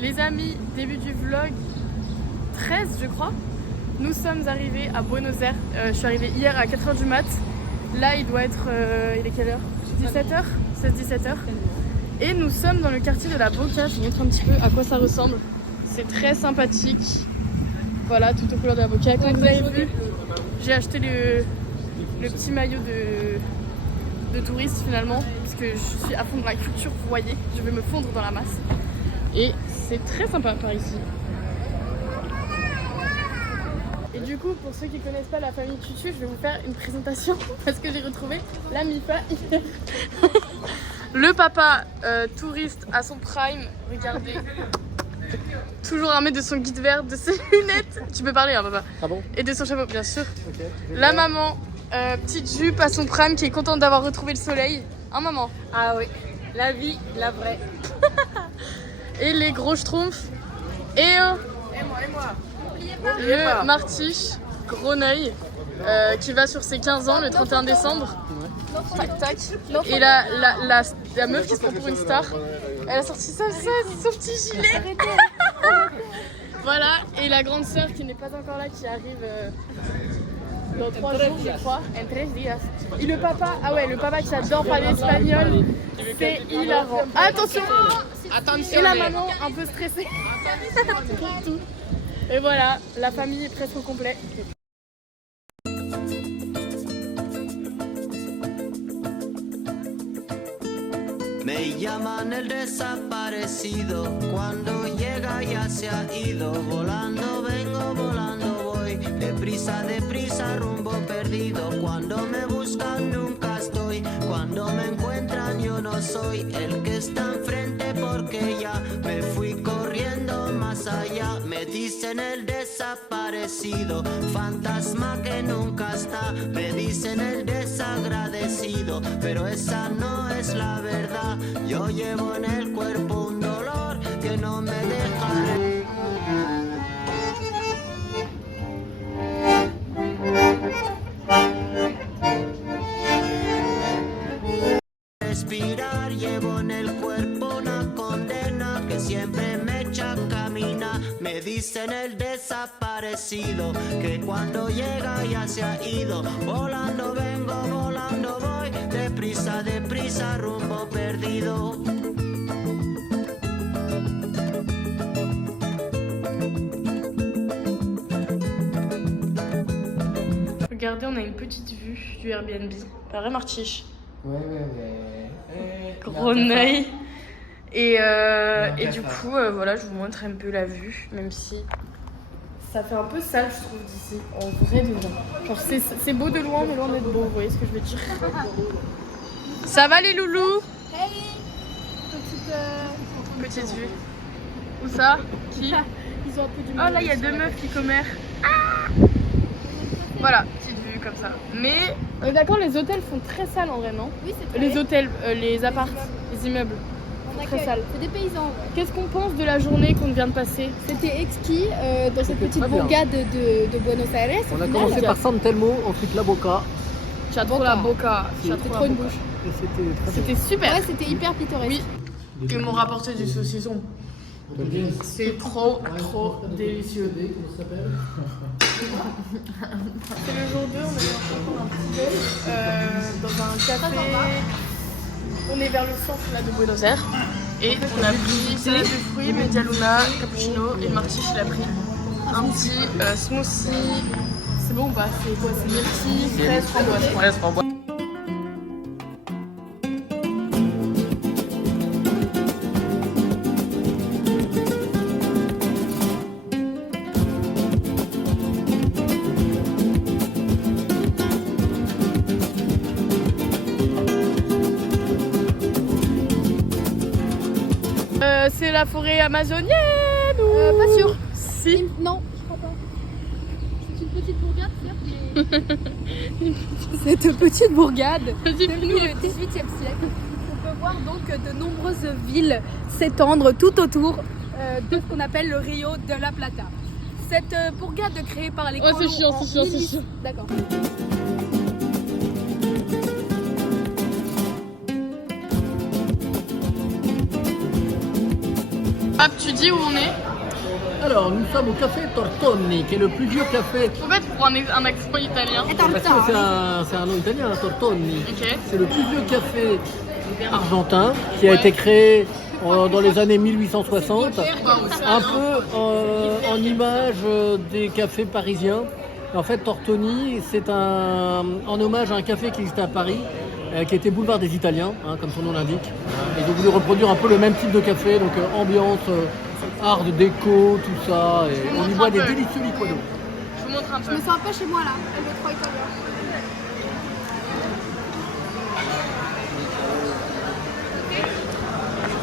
Les amis, début du vlog 13 je crois. Nous sommes arrivés à Buenos Aires. Je suis arrivée hier à 4h du mat. Là il doit être... il est quelle heure? 17h 16-17h. Et nous sommes dans le quartier de la Boca. Je vous montre un petit peu à quoi ça ressemble. C'est très sympathique. Voilà, tout aux couleurs de la Boca. Comme vous avez vu, j'ai acheté le petit maillot de touriste finalement. Parce que je suis à fond dans la culture, vous voyez. Je vais me fondre dans la masse. Et c'est très sympa par ici. Et du coup, pour ceux qui connaissent pas la famille Tutu, je vais vous faire une présentation parce que j'ai retrouvé la Mifa hier. Le papa touriste à son prime, regardez. Toujours armé de son guide vert, de ses lunettes. Tu peux parler, hein, papa. Ah bon? Et de son chapeau, bien sûr. Okay. La maman, petite jupe à son prime qui est contente d'avoir retrouvé le soleil. Hein, maman? Ah oui, la vie, la vraie. Et les gros schtroumpfs. Et moi. le Martiche, gros œil, qui va sur ses 15 ans le 31 décembre. Tac tac. Et la meuf qui se prend pour une star, elle a sorti son petit gilet. Voilà. Et la grande sœur qui n'est pas encore là, qui arrive dans 3 jours je crois. En 3 días. Et le papa, ah ouais, le papa qui adore parler espagnol, c'est hilarant. Attention. Et la maman un peu stressée. Tout. Et voilà, la famille est presque au complet. Me llaman el desaparecido, cuando llega ya se ha ido, volando vengo, volando voy, deprisa, rumbo perdido, cuando me buscan nunca estoy, cuando me encuentran yo no soy el que está enfrente porque ya me fui corriendo más allá, me dicen el desaparecido, fantasma que nunca está, me dicen el desagradecido, pero esa no es la verdad, yo llevo en el cuerpo un dolor que no me dejará. Respirar, llevo en el cuerpo una condena que siempre me echa a caminar. Me dicen el desaparecido, que cuando llega ya se ha ido. Volando vengo, volando voy, deprisa, rumbo perdido. Regardez, on a une petite vue du Airbnb. Pas vrai, Martiche? Ouais. Gros œil. Et du coup, voilà, je vous montre un peu la vue, même si ça fait un peu sale, je trouve, d'ici. En vrai de vrai. Genre, c'est beau de loin, mais loin d'être beau, vous voyez ce que je veux dire? Ça va les loulous? Hey, Petite vue. Où ça? Qui? Ils ont un peu du Oh mal. là, il y a deux meufs qui commèrent. Voilà, petite vue comme ça. Mais, d'accord, les hôtels font très sale en vrai, non? Oui, c'est très Les hôtels, les apparts, les immeubles. Très sale. C'est des paysans. Ouais. Qu'est-ce qu'on pense de la journée qu'on vient de passer? C'était exquis dans cette petite très bien. bourgade de Buenos Aires. On a commencé par San Telmo, ensuite la Boca. J'adore la Boca. C'était trop une bouche. Et c'était très bien. C'était super. Ouais, c'était hyper pittoresque. Oui. Ils m'ont rapporté du saucisson. C'est trop délicieux. C'est le jour 2, on est en train de prendre un petit déj dans un café. On est vers le centre là, de Buenos Aires. Et on a pris salade de fruits, media luna, cappuccino et Martiche il a pris un petit smoothie. C'est bon ou pas? C'est quoi? C'est milky, fraise, framboise. C'est la forêt amazonienne ou... Pas sûr. Si. Non, je crois pas. C'est une petite bourgade, certes, mais... Cette petite bourgade, depuis le XVIIIe siècle, on peut voir donc de nombreuses villes s'étendre tout autour de ce qu'on appelle le Rio de la Plata. Cette bourgade créée par les colons c'est chiant, en c'est chiant. D'accord. Rap, tu dis où on est? Alors, nous sommes au café Tortoni, qui est le plus vieux café. En fait, pour un accent italien. Parce que c'est un nom italien, Tortoni. Ok. C'est le plus vieux café argentin qui a été créé dans les années 1860, un peu en image des cafés parisiens. En fait, Tortoni, c'est en hommage à un café qui existait à Paris, qui était boulevard des Italiens, hein, comme son nom l'indique. Ils ont voulu reproduire un peu le même type de café, donc ambiance, art de déco, tout ça. Et on y boit des délicieux liquados. Je vous montre un Je peu. me sens un peu chez moi là, le 3 italien.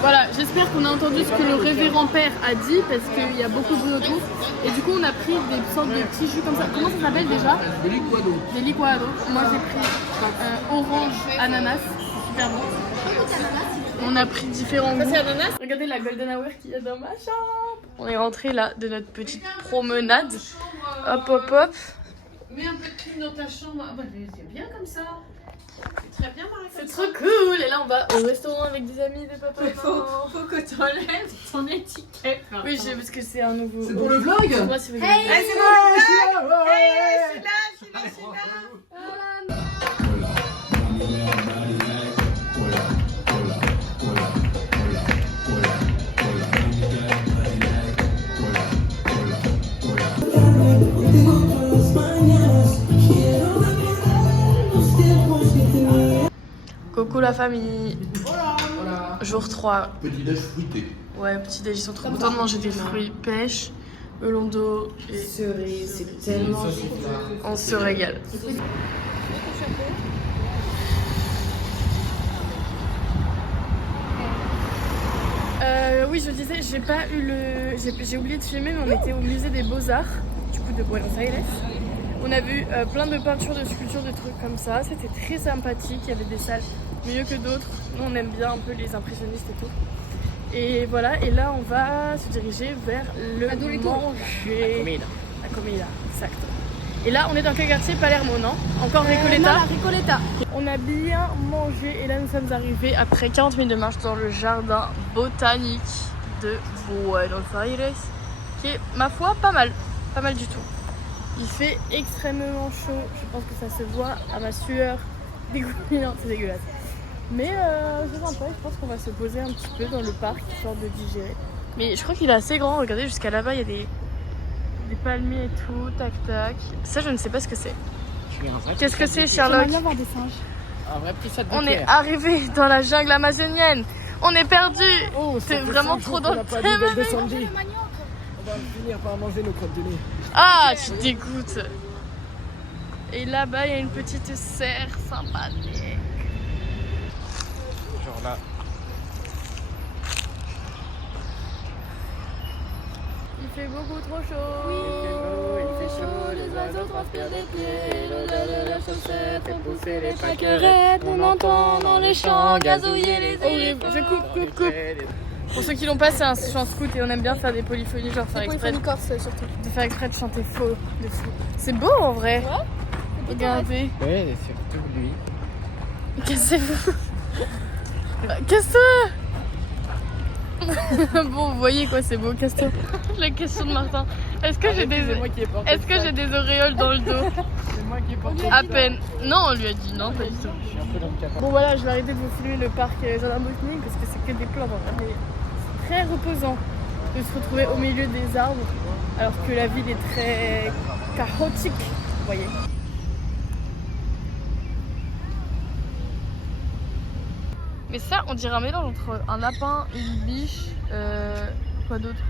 Voilà, j'espère qu'on a entendu ce que le révérend père a dit parce qu'il y a beaucoup de bruit autour. Et du coup, on a pris des sortes de petits jus comme ça. Comment ça s'appelle déjà? Des liquados. Des liquados. Moi, j'ai pris orange ananas, c'est super bon. On a pris différents goûts. Regardez la golden hour qu'il y a dans ma chambre. On est rentré là de notre petite promenade. Hop, hop, hop. Mets un peu de crème dans ta chambre. Ah bah c'est bien comme ça. C'est très bien, Marie. C'est trop cool. Et là, on va au restaurant avec des amis de papa et maman. Faut que tu enlèves ton étiquette. Oui, parce que c'est un nouveau. C'est pour le vlog? Moi, si vous voulez. Hey, c'est bon. Hey, je suis là. Coucou la famille. Jour 3. Petit déj fruité. Ouais, petit déj, ils sont trop contents de manger des fruits, pêche, melon d'eau et Cerise, c'est tellement. on se régale. Oui, je disais, j'ai oublié de filmer, mais on était au musée des Beaux-Arts, du coup de Buenos Aires. On a vu plein de peintures, de sculptures, de trucs comme ça. C'était très sympathique, il y avait des salles mieux que d'autres. Nous, on aime bien un peu les impressionnistes et tout. Et voilà, et là, on va se diriger vers le manger. La comida, exact. Et là, on est dans quel quartier? Palermo, non? Encore Recoleta? Non, la Recoleta. On a bien mangé et là nous sommes arrivés après 40 minutes de marche dans le jardin botanique de Buenos Aires qui est, ma foi, pas mal du tout. Il fait extrêmement chaud, je pense que ça se voit à ma sueur dégoulinante, c'est dégueulasse. Mais c'est sympa, je pense qu'on va se poser un petit peu dans le parc histoire de digérer. Mais je crois qu'il est assez grand, regardez jusqu'à là-bas il y a des palmiers et tout, tac tac. Ça je ne sais pas ce que c'est. Qu'est-ce que c'est, Sherlock? J'aimerais bien voir des singes. Un vrai petit sac de On est pierre. arrivé dans la jungle amazonienne. On est perdu. Oh, C'est vraiment trop dans le On thème. va finir par manger nos crottes de nez. Ah, tu dégoûtes. Et là-bas, il y a une petite serre sympathique. Genre là. Il fait beaucoup trop chaud. il fait chaud, les oiseaux transpirent des pieds. L'odeur de la chaussette fait pousser les Paquerettes, on entend dans les champs gazouiller les Horrible. Je coupe. Pour ceux qui l'ont pas, c'est un chant scout et on aime bien faire des polyphonies, genre faire exprès corse surtout. de faire exprès de chanter faux, de fou. C'est beau en vrai. Regardez. Ouais, et surtout lui. Cassez-vous. Casse-toi. Bon, vous voyez quoi, c'est beau, casse-toi. La question de Martin. Est-ce que j'ai des auréoles dans le dos? C'est moi qui ai porté. À peine. Non, on lui a dit non, pas du tout. Je suis un peu dans le café. Bon voilà, je vais arrêter de vous filmer le parc jardin botanique parce que c'est que des plantes en vrai. Mais c'est très reposant de se retrouver au milieu des arbres alors que la ville est très chaotique, vous voyez. Mais ça, on dirait un mélange entre un lapin, une biche, quoi d'autre?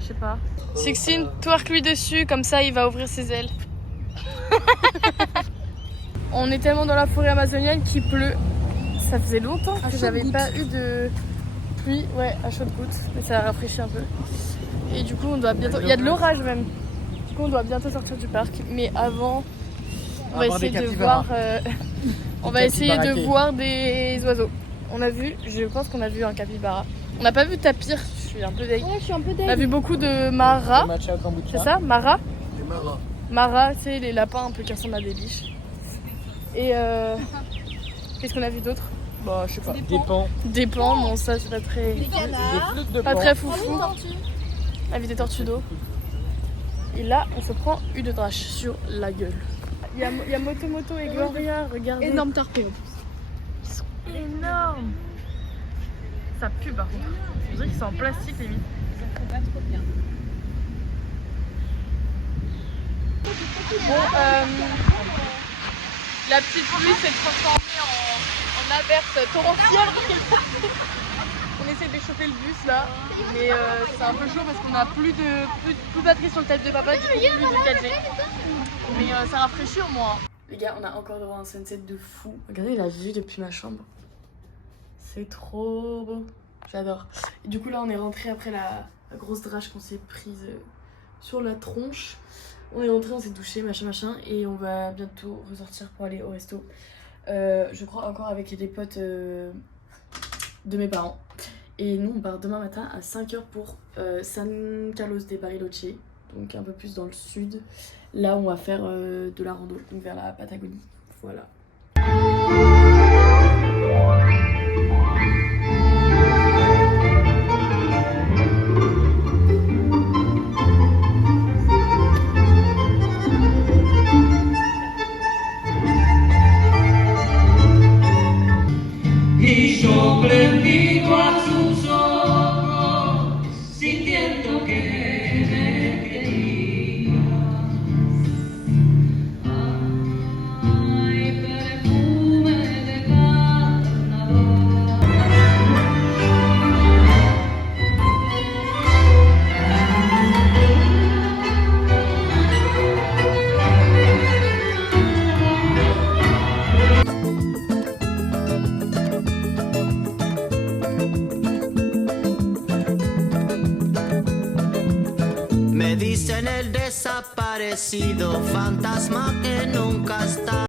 Je sais pas. Sixtine, twerk lui dessus, comme ça il va ouvrir ses ailes. On est tellement dans la forêt amazonienne qu'il pleut. Ça faisait longtemps que j'avais pas eu de pluie, ouais, à chaudes gouttes, mais ça a rafraîchi un peu. Et du coup, on doit bientôt. Il y a de l'orage même. Du coup, on doit bientôt sortir du parc. Mais avant, on va essayer de voir. On va essayer de voir des oiseaux. On a vu, je pense qu'on a vu un capybara. On n'a pas vu tapir, je suis un peu deg. Ouais, je suis un peu On a vu beaucoup de maras. C'est ça, maras? Les maras. Maras, c'est les lapins un peu qui ressemblent à des biches. Et qu'est-ce qu'on a vu d'autre? Bah, je sais pas. Dépend. Dépend, bon, ça c'est pas très. Des flûtes de Pas pan. très foufou. La vie des tortues d'eau. Et là, on se prend une drache sur la gueule. Il y a Moto et Gloria, regardez. Énorme torpille. Ils sont énormes. Ça pue par contre. On dirait qu'ils sont en plastique limite. Ça fait pas trop bien. Bon, la petite pluie s'est transformée en averse torrentielle. On essaie de chauffer le bus là, mais c'est un peu chaud parce qu'on a plus de batterie sur le tel de papa, du coup plus de 4G. Mais ça rafraîchit au moins. Les gars, on a encore droit à un sunset de fou. Regardez la vue depuis ma chambre. C'est trop beau. J'adore. Et du coup là on est rentré après la grosse drache qu'on s'est prise sur la tronche. On est rentré, on s'est douché, machin, et on va bientôt ressortir pour aller au resto. Je crois encore avec les potes de mes parents. Et nous, on part demain matin à 5h pour San Carlos de Bariloche, donc un peu plus dans le sud. Là, on va faire de la rando, donc vers la Patagonie. Voilà. Y yo prendido a sus ojos, sintiendo que me quería. Ay, perfume de carnaval. Me dicen el desaparecido, fantasma que nunca está